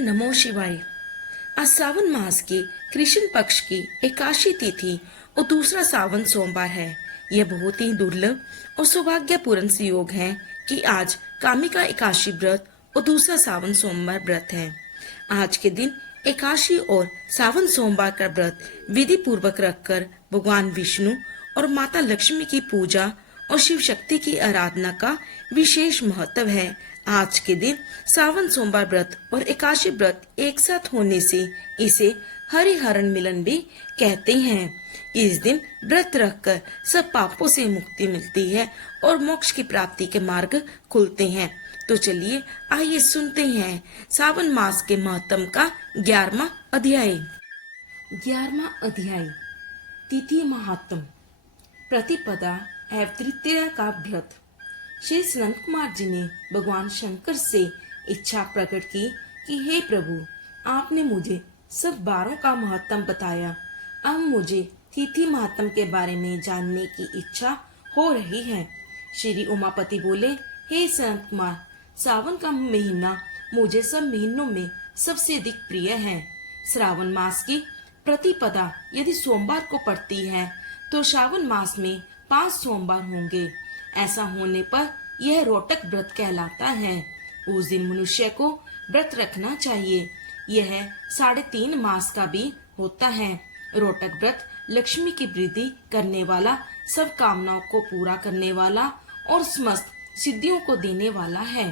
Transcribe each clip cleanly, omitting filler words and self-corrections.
नमो शिवाय। आज सावन मास के कृष्ण पक्ष की एकादशी तिथि और दूसरा सावन सोमवार है। यह बहुत ही दुर्लभ और सौभाग्यपूर्ण संयोग है कि आज कामिका एकादशी व्रत और दूसरा सावन सोमवार व्रत है। आज के दिन एकादशी और सावन सोमवार का व्रत विधि पूर्वक रखकर भगवान विष्णु और माता लक्ष्मी की पूजा और शिव शक्ति की आराधना का विशेष महत्व है। आज के दिन सावन सोमवार व्रत और एकादशी व्रत एक साथ होने से इसे हरिहरण मिलन भी कहते हैं। इस दिन व्रत रखकर सब पापों से मुक्ति मिलती है और मोक्ष की प्राप्ति के मार्ग खुलते हैं। तो चलिए आइए सुनते हैं सावन मास के महत्व का 11वां अध्याय। 11वां अध्याय, तिथि महात्म। प्रतिपदा एवं तृतीया का व्रत। श्री अनंत कुमार जी ने भगवान शंकर से इच्छा प्रकट की कि हे प्रभु, आपने मुझे सब बारों का महत्व बताया, अब मुझे तिथि महात्म के बारे में जानने की इच्छा हो रही है। श्री उमापति बोले, हे अनंत कुमार, सावन का महीना मुझे सब महीनों में सबसे अधिक प्रिय है। श्रावण मास की प्रतिपदा यदि सोमवार को पड़ती है तो श्रावण मास में 5 सोमवार होंगे। ऐसा होने पर यह रोटक व्रत कहलाता है। उस दिन मनुष्य को व्रत रखना चाहिए। यह 3.5 मास का भी होता है। रोटक व्रत लक्ष्मी की वृद्धि करने वाला, सब कामनाओं को पूरा करने वाला और समस्त सिद्धियों को देने वाला है।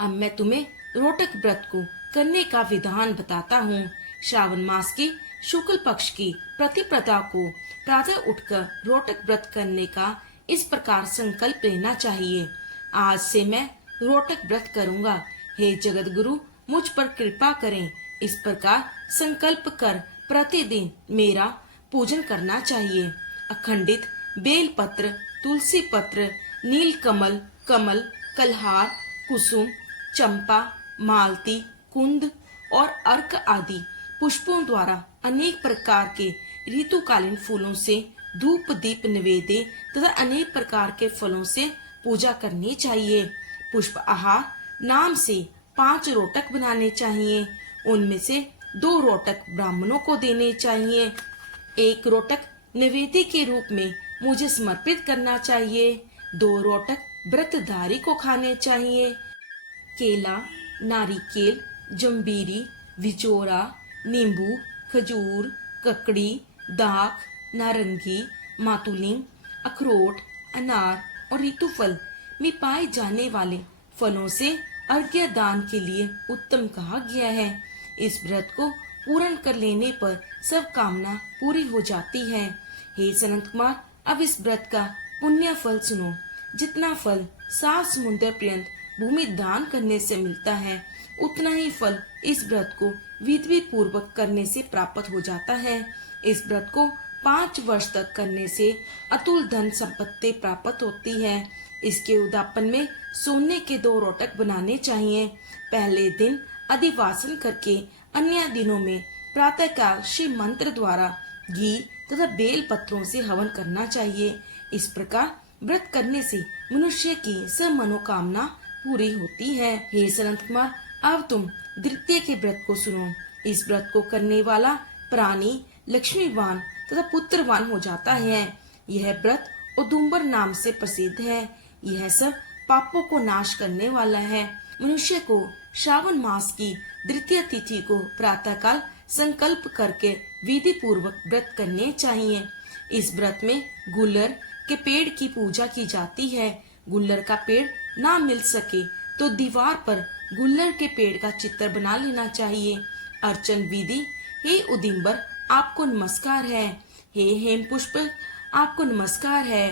अब मैं तुम्हें रोटक व्रत को करने का विधान बताता हूँ। श्रावण मास की शुक्ल पक्ष की प्रतिपदा को प्रातः उठकर रोटक व्रत करने का इस प्रकार संकल्प लेना चाहिए। आज से मैं रोटक व्रत करूंगा। हे जगत गुरु, मुझ पर कृपा करें। इस प्रकार संकल्प कर प्रतिदिन मेरा पूजन करना चाहिए। अखंडित बेल पत्र, तुलसी पत्र, नील कमल, कमल, कलहार, कुसुम, चंपा, मालती, कुंद और अर्क आदि पुष्पों द्वारा अनेक प्रकार के ऋतुकालीन फूलों से धूप दीप निवेद्य तथा अनेक प्रकार के फलों से पूजा करनी चाहिए। पुष्प आहार नाम से 5 रोटक बनाने चाहिए। उनमें से 2 रोटक ब्राह्मणों को देने चाहिए। 1 रोटक निवेद्य के रूप में मुझे समर्पित करना चाहिए। 2 रोटक व्रतधारी को खाने चाहिए। केला, नारिकेल, जम्बीरी, विचोरा, नींबू, खजूर, ककड़ी, दाख, नारंगी, मातुलिंग, अखरोट, अनार और ऋतुफल में पाए जाने वाले फलों से अर्घ्य दान के लिए उत्तम कहा गया है। इस व्रत को पूर्ण कर लेने पर सब कामना पूरी हो जाती है। हे अनंत कुमार, अब इस व्रत का पुण्य फल सुनो। जितना फल 7 समुद्र पर्यंत भूमि दान करने से मिलता है, उतना ही फल इस व्रत को विधि पूर्वक करने से प्राप्त हो जाता है। इस व्रत को 5 वर्ष तक करने से अतुल धन संपत्ति प्राप्त होती है। इसके उद्यापन में सोने के 2 रोटक बनाने चाहिए। पहले दिन अधिवासन करके अन्य दिनों में प्रातःकाल शिव मंत्र द्वारा घी तथा बेल पत्रों से हवन करना चाहिए। इस प्रकार व्रत करने से मनुष्य की सब मनोकामना पूरी होती है। हे अनंत कुमार, अब तुम द्वितीय के व्रत को सुनो। इस व्रत को करने वाला प्राणी लक्ष्मीवान तथा पुत्रवान हो जाता है। यह व्रत औदुंबर नाम से प्रसिद्ध है। यह सब पापों को नाश करने वाला है। मनुष्य को श्रावण मास की द्वितीय तिथि को प्रातःकाल संकल्प करके विधि पूर्वक व्रत करने चाहिए। इस व्रत में गुल्लर के पेड़ की पूजा की जाती है। गुल्लर का पेड़ ना मिल सके तो दीवार पर गुल्लर के पेड़ का चित्र बना लेना चाहिए। अर्चन विधि। हे उदिम्बर, आपको नमस्कार है। हे हेम पुष्प, आपको नमस्कार है।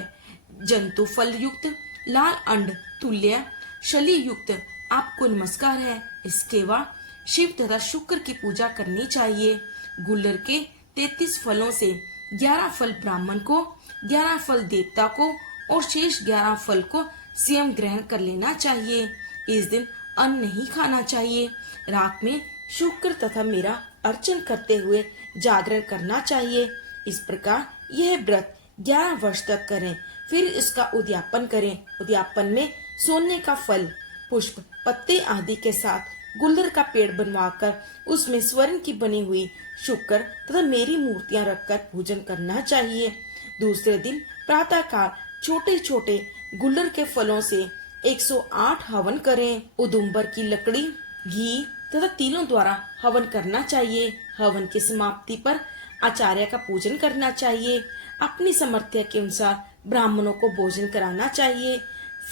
जंतु फल युक्त लाल अंड तुल्य शली युक्त आपको नमस्कार है। इसके बाद शिव तथा शुक्र की पूजा करनी चाहिए। गुल्लर के 33 फलों से 11 फल ब्राह्मण को, 11 फल देवता को और शेष 11 फल को स्वयं ग्रहण कर लेना चाहिए। इस दिन अन्न नहीं खाना चाहिए। रात में शुक्र तथा मेरा अर्चन करते हुए जागरण करना चाहिए। इस प्रकार यह व्रत 11 वर्ष तक करें, फिर इसका उद्यापन करें। उद्यापन में सोने का फल, पुष्प, पत्ते आदि के साथ गुल्लर का पेड़ बनवाकर उसमें स्वर्ण की बनी हुई शुक्र तथा मेरी मूर्तियां रखकर पूजन करना चाहिए। दूसरे दिन प्रातःकाल छोटे छोटे गुल्लर के फलों से 108 हवन करें। उदुम्बर की लकड़ी, घी तथा तिलों द्वारा हवन करना चाहिए। हवन की समाप्ति पर आचार्य का पूजन करना चाहिए। अपनी सामर्थ्य के अनुसार ब्राह्मणों को भोजन कराना चाहिए।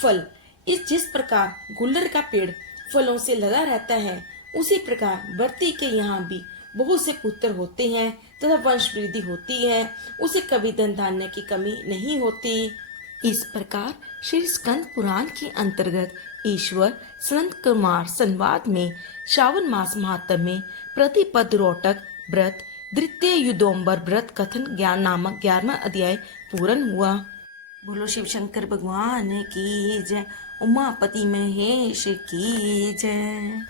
फल, इस जिस प्रकार गुल्लर का पेड़ फलों से लदा रहता है, उसी प्रकार व्रती के यहाँ भी बहुत से पुत्र होते हैं तथा वंश वृद्धि होती है। उसे कभी धन धान्य की कमी नहीं होती। इस प्रकार श्री स्कंद पुराण के अंतर्गत ईश्वर संत कुमार संवाद में श्रावण मास महात्म्य में प्रतिपद रोटक व्रत द्वितीय युद्धोम्बर व्रत कथन ज्ञान नामक 11वां अध्याय पूर्ण हुआ। बोलो शिव शंकर भगवान की जय, उमापति महेश की जय।